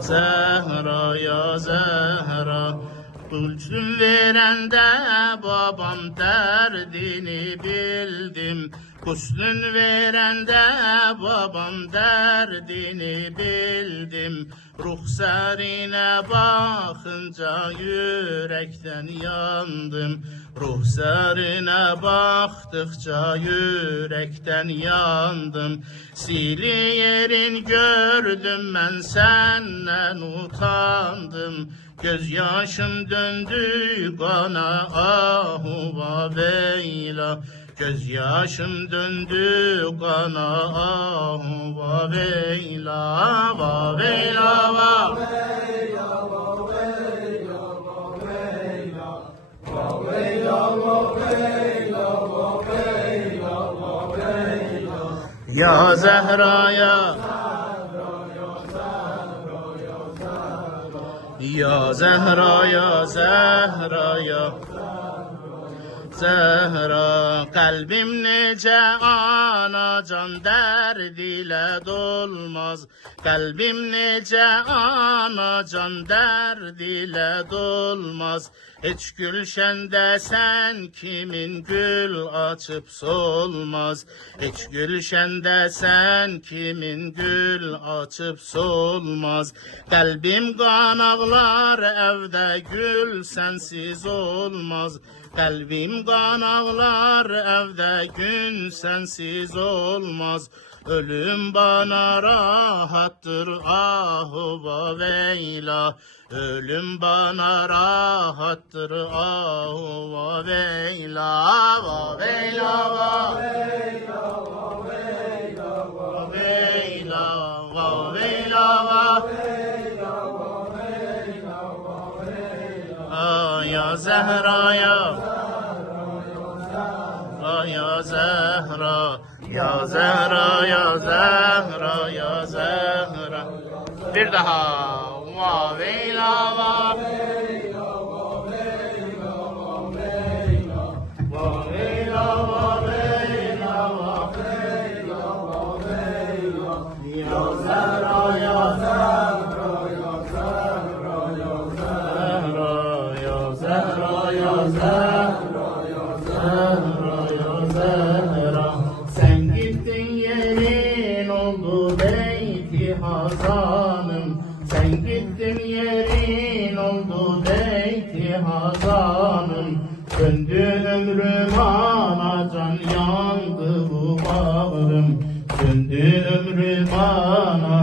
Zehra ya Zehra, Gülsün verende babam derdini bildim. Hüsnün verende babam derdini bildim. Ruhsarine bakınca yürekten yandım. Ruhsarine baktıkça yürekten yandım. Sili yerin gördüm ben senden utandım. Gözyaşım döndü kana ahuva veyla. Gözyaşım döndü kana ahuva veyla. Va veyla va veyla va veyla va veyla va veyla va veyla va veyla va veyla. Ya Zehra ya Ya Zehra ya Zehra ya Zehra, kalbim nece anacan derdiyle dolmaz. Kalbim nece anacan derdiyle dolmaz. Hiç gülşende sen kimin gül açıp solmaz. Hiç gülşende sen kimin gül açıp solmaz. Kalbim kan ağlar evde gül sensiz olmaz. Kalbim kan ağlar evde gün sensiz olmaz. Ölüm bana rahattır ahuva veyla. Ölüm bana rahattır ahuva veyla. Va veyla va veyla va veyla va veyla va veyla va veyla va veyla va veyla. Ya Zehra ya Ya Zehra, ya Zehra, ya Zehra, ya Zehra. Bir daha. Va veyla va veyla va veyla va veyla va veyla va veyla va veyla va veyla. Ya Zehra, ya Zehra, ya Zehra, ya Zehra, ya Zehra, ya Zehra, ya Zehra. Zehra, sen gittin yerin oldu beyti hazanım. Sen gittin yerin oldu beyti hazanım. Döndü ömrüm anacan yandı bu bağrım. Döndü ömrüm anacan.